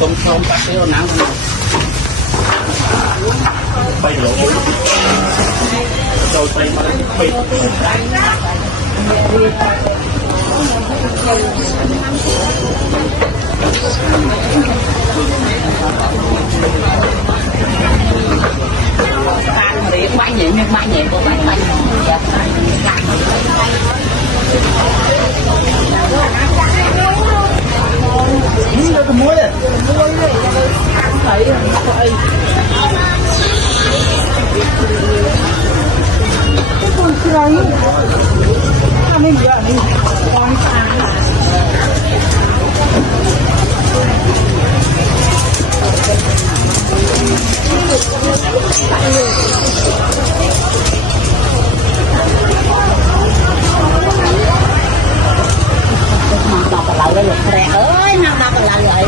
Tôm thơm bát xíu nắng bay lỗ rồi tay bay bán nhẹ nhưng bán nhẹ của bán bay cái muối này thấy con chơi mình giờ đi con đọc lại cái luật rẻ ơi nào đọc lại vậy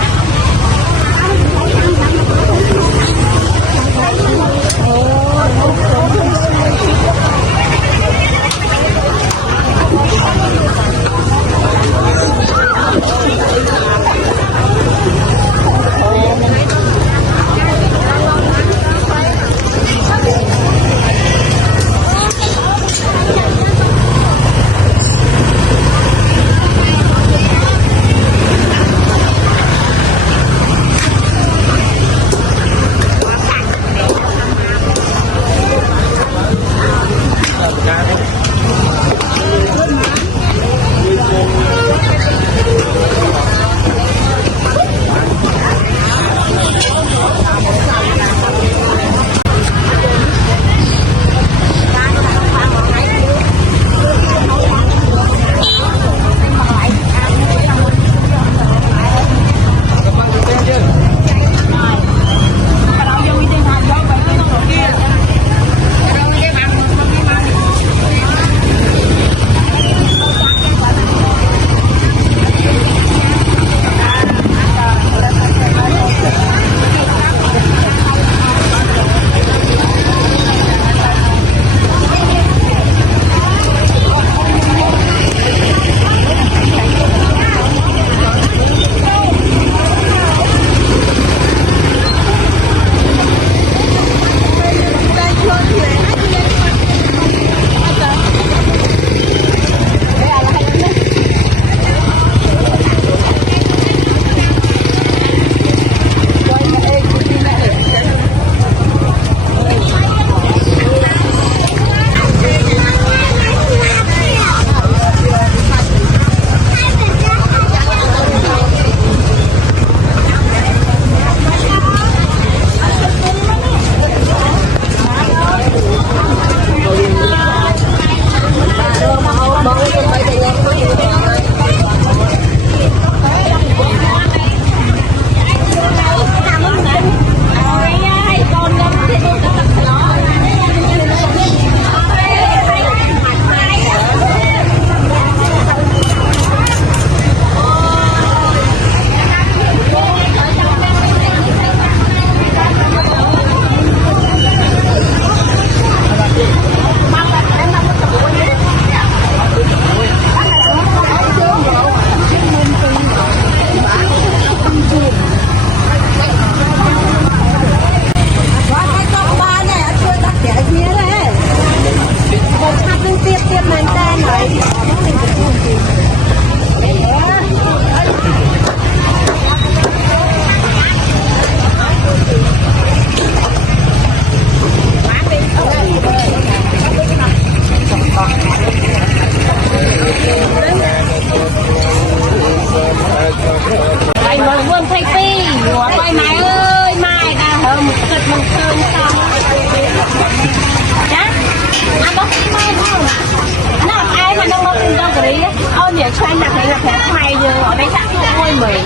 môi mì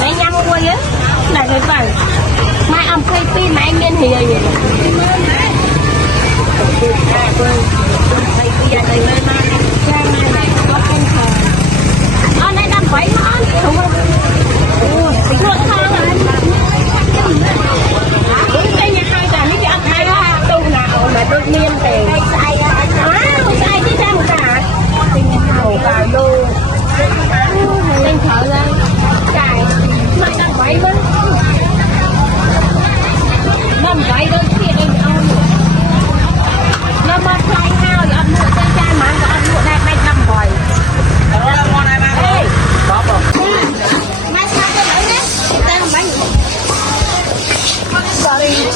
mẹ nhâm quay á này người ta mai ông thay pi mẹ miên thì gì thay pi ở đây lên mà trang này có con thờ ở đây đang quấy nó đúng không tính luôn thang rồi đúng đây nhà hai cả mấy cái ăn hai đó đâu nào mà đôi miên tiền sai chứ sao cả hầu vào luôn lên thở ra cài mà đang quấy với mầm quấy đơn kia em ông nó mà thay hao thì ăn mua trên chai mà ăn mua đây đây năm vòi ngon này ba ơi có không mai sao cho đỡ nhé tên bánh sorry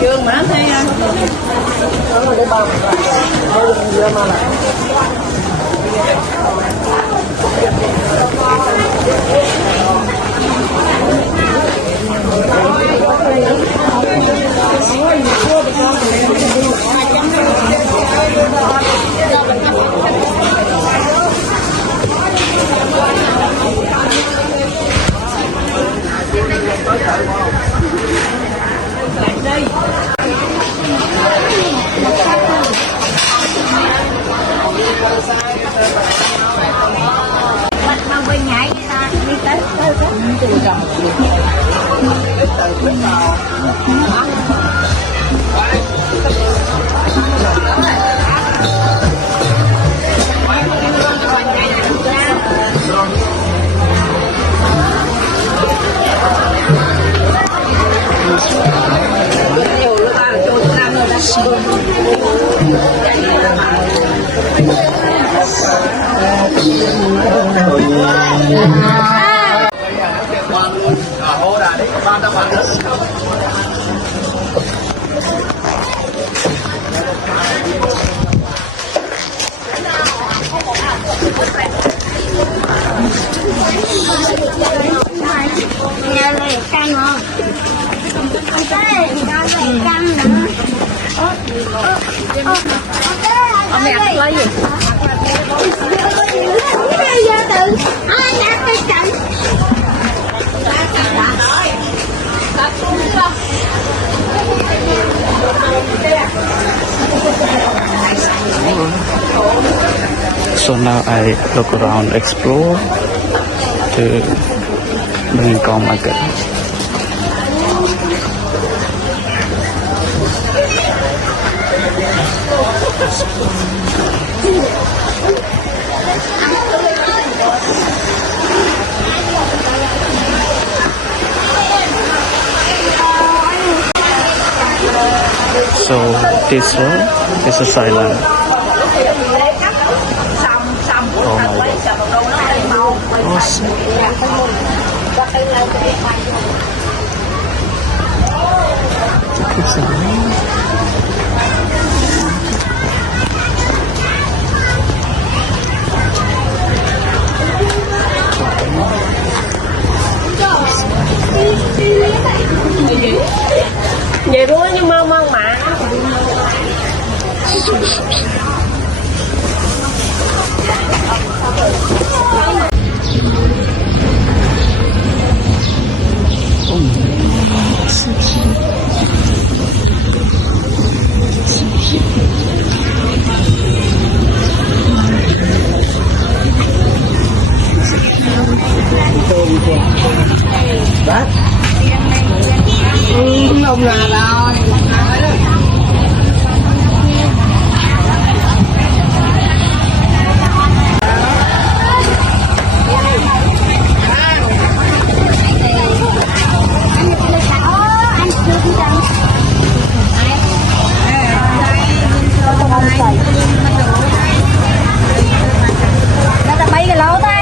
chương mà nó thấy anh nó để bao nó dưa mà lại mà bên nhảy ta đi tới mẹ lấy gì? So now I look around, explore to bring calm again. So this one is a silent. Oh my God. Awesome. vậy luôn nhưng mong mong mà ông là đâu nó là bay cái lỗ tay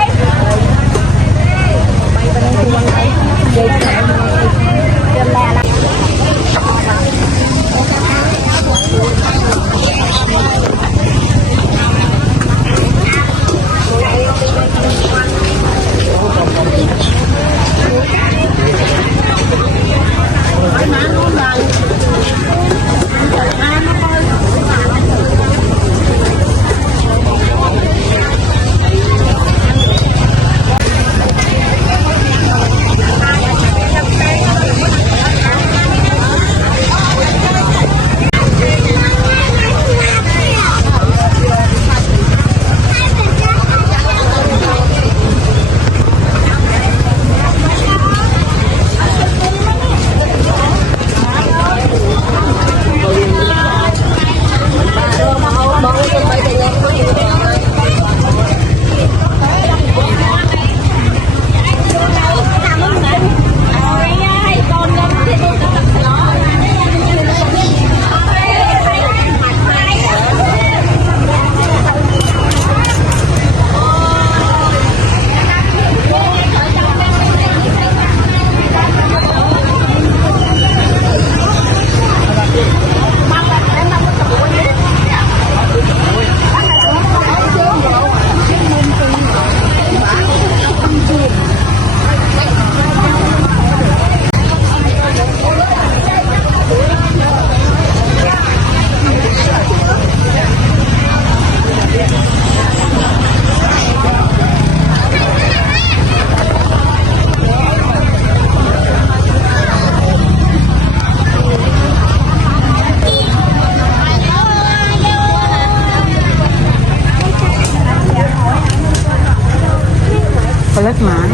Palit man.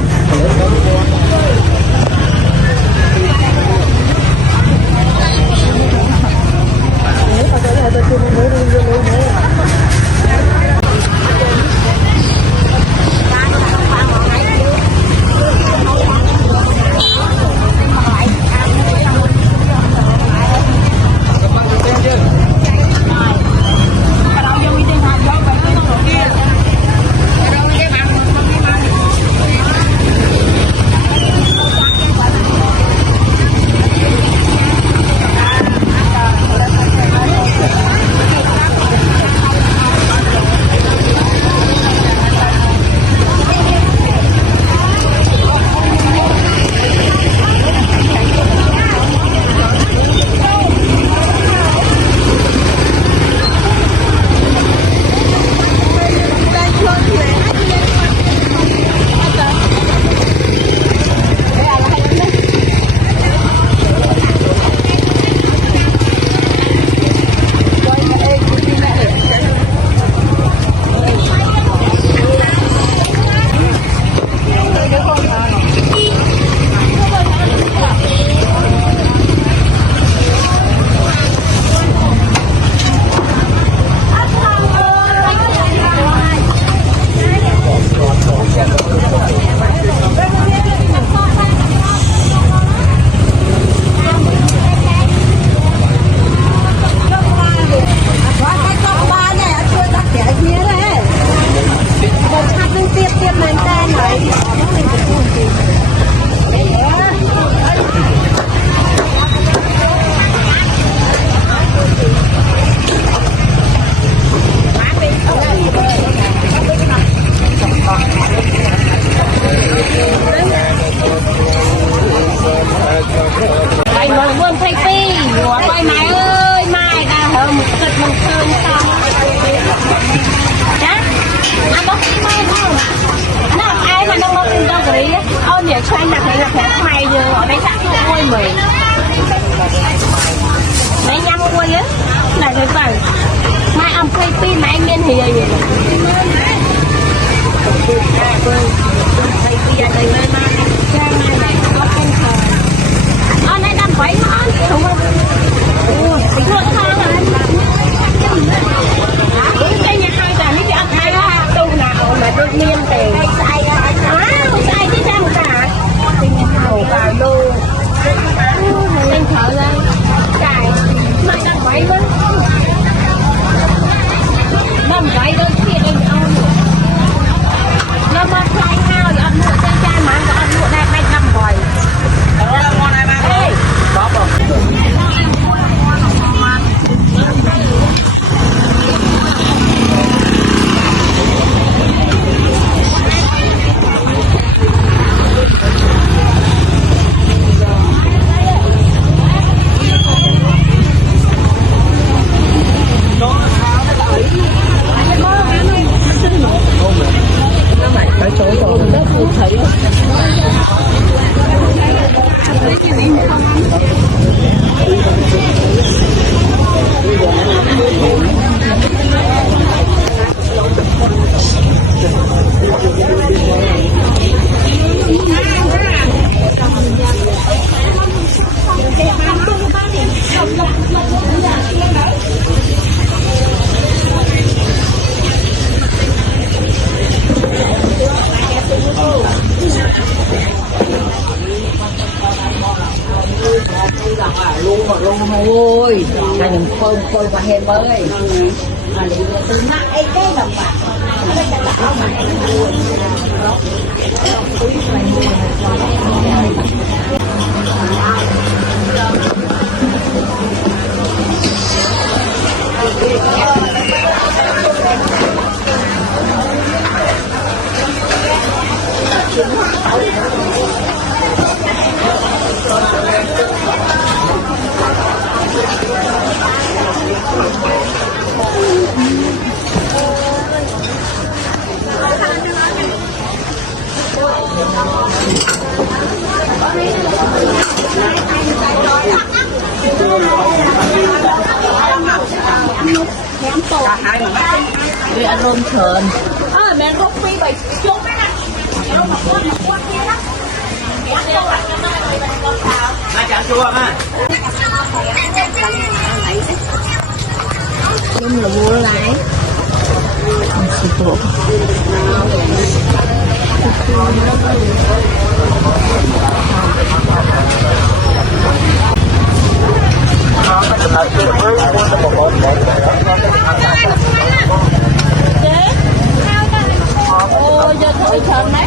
mà một cật một cơn xong đó ăn bốc mai không nó ai mà nó bốc đâu cái đấy ôi nhỉ cho anh là phải mày giờ ở đây chắc không ôi mày mấy nhang ôi á này cái phải mai ăn cây pin mà anh miên thì vậy cây pin ở đây mai trang này có không thờ ở đây đang quấy ngon đúng không tính luôn thôi cái nhà hai là mấy cái ăn hai ha đâu nào mà đột nhiên tiền sai chứ sao cả hầu vào đô lên thở ra cài mai đang quấy luôn mầm quấy đơn kia em ăn nó mà quay hao thì ăn mua trên chai mà ăn mua đây đây năm vòi ngon này mà ê có không ôi là những phơi và hem ơi từ nãy ấy cái đồng bạc đi ăn rôm sườn mẹ gốc phi bảy chục đấy nè kéo một con kia đó hai chả chua ha chung là mua lại ôi giờ thôi chọn đấy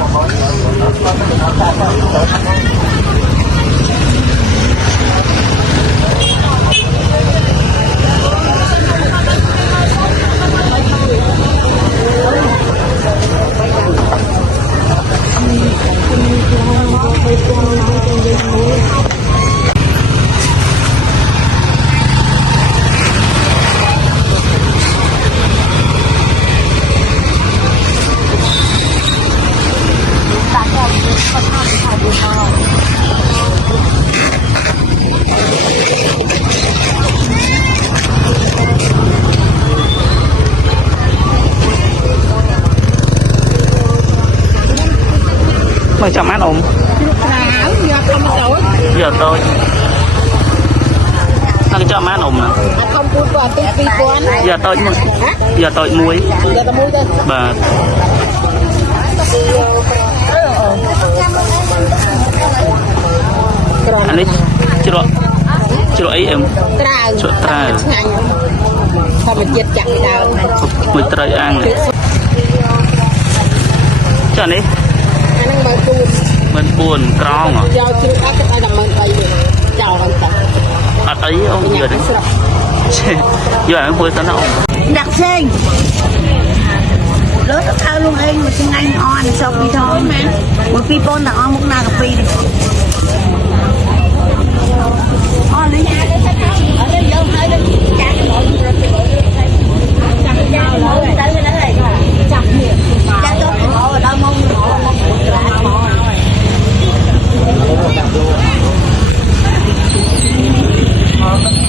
mày chậm ăn ổn giờ tôi nó cái chậm ăn ổn nè giờ tôi muối bà anh ấy chưa ấy em chưa tra sao mình chết chặt đâu mình tra ăn cho anh ấy mình buồn con à à ấy ông giờ đấy giờ em vui tao nào đặc sen lớn tất thao luôn anh mà tiếng Anh on sau khi thôi một phi pôn là on một nào cà phê on đấy ở đây vô hơi đi cha cái bộ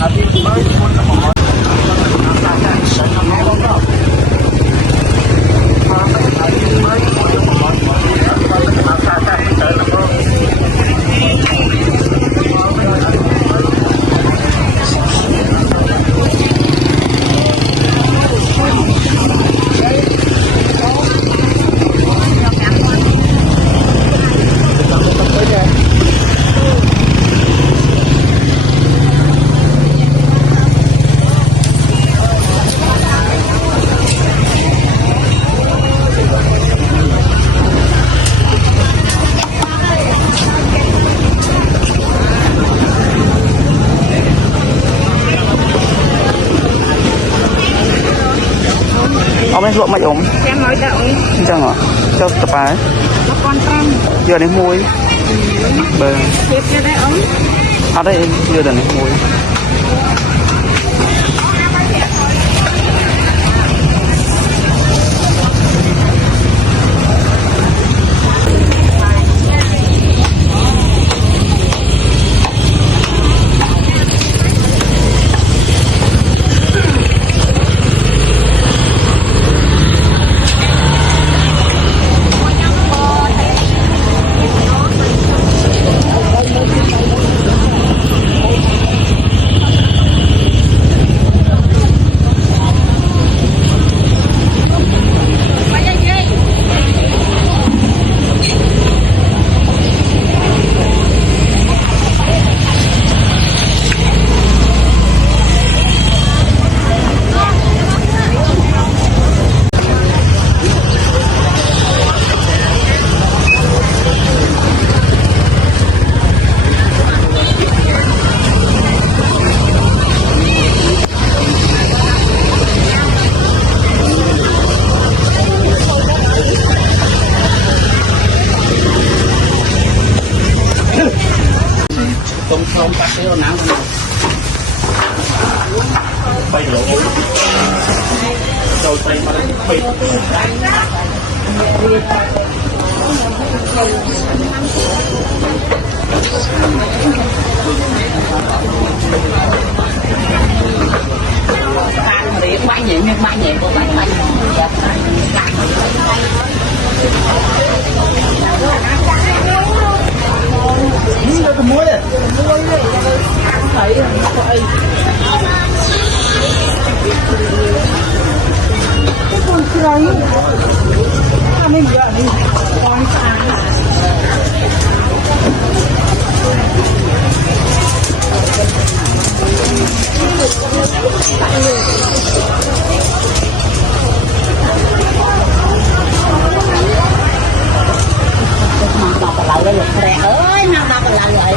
เอาไหมลวกไหมอม Xem nói đậu จังเหรอเจ้าตะปาย nó con trăm เยอะในมวยเบอร์ xếp cho đấy ông เอาได้เองเยอะแต่ในมวย ต้มส้มตักเตี้ยวน้ำไปเดี๋ยวเราใส่มาปิดbãi nhẹ nhưng bãi nhẹ của bãi bãi cái muối này thấy cái con cây mình giờ đi con lại đây lục rè ơi nào đọc lại vậy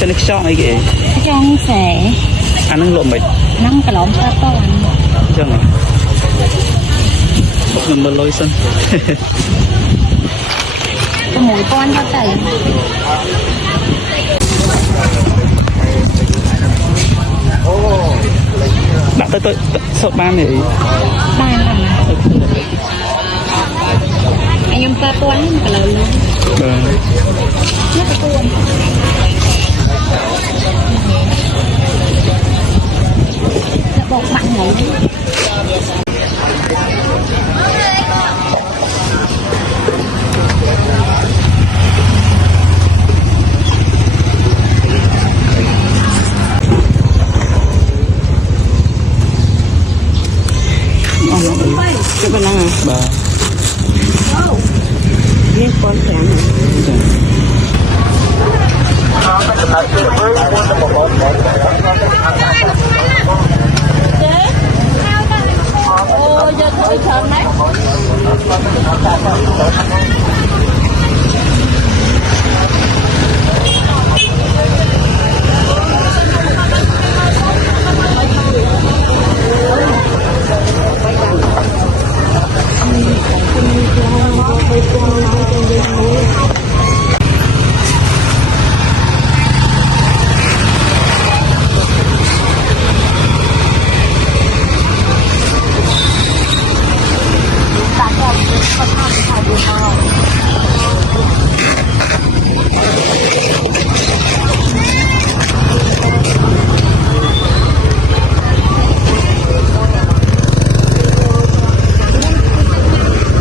chân cái chọn ấy kì trong sẽ ăn năng lộn mệt nắng cái lộn ta to chân này bọc mình bơ lôi sân cái mùi con có tẩy đã tới sợ ban này ban là anh em ta toán cái lời luôn nó cái tuôn bột mặn này cái bên này bà នេះប៉ុន5 Ôi, giờ tôi chọn đấy.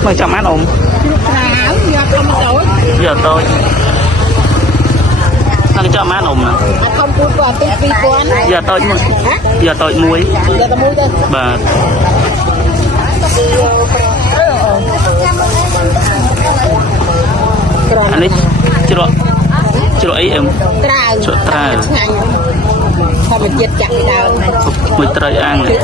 Mày chậm ăn ổn. Nào, giờ không tối. Giờ tôi. Nó cái chậm ăn ổn nè. Không cuốn qua tí phi cuốn. Giờ tôi muối. Giờ tôi muối. Giờ tao mua đây. Bà. Anh ấy chữa ấy em. Trào. Trào. Sao mà chết chặt đào này. Mới trời ăn này.